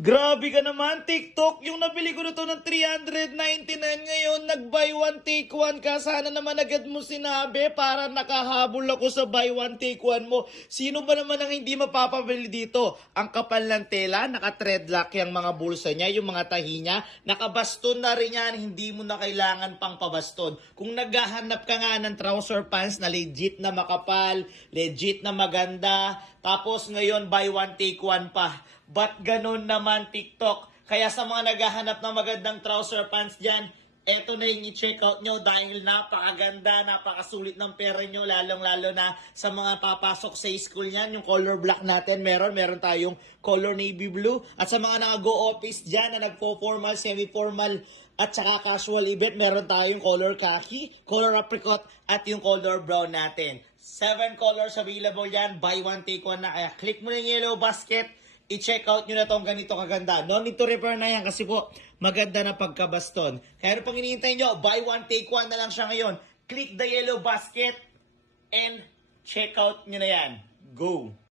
Grabe ka naman, TikTok. Yung nabili ko na to ng 399 ngayon, nag-buy one take one ka. Sana naman agad mo sinabi para nakahabol ako sa buy one take one mo. Sino ba naman ang hindi mapapabili dito? Ang kapal ng tela, naka-threadlock yung mga bulsa niya, yung mga tahi niya. Nakabaston na rin yan, hindi mo na kailangan pang pabaston. Kung naghahanap ka nga ng trouser pants na legit na makapal, legit na maganda, tapos ngayon buy one take one pa. Ba't ganun naman TikTok? Kaya sa mga naghahanap ng magandang trouser pants dyan, eto na yung i-check out nyo dahil napakaganda, napakasulit ng pera nyo, lalong-lalo na sa mga papasok sa school nyan. Yung color black natin, meron tayong color navy blue. At sa mga naka-go office dyan na nagpo-formal, semi-formal, at saka casual event, meron tayong color khaki, color apricot, at yung color brown natin. 7 colors available yan, buy one take one na. Kaya click mo na yung yellow basket, i-check out nyo na tong ganito kaganda. No need to repair na yan kasi po maganda na pagkabaston. Kaya ano pang hinihintay nyo? Buy one, take one na lang siya ngayon. Click the yellow basket and check out nyo na yan. Go!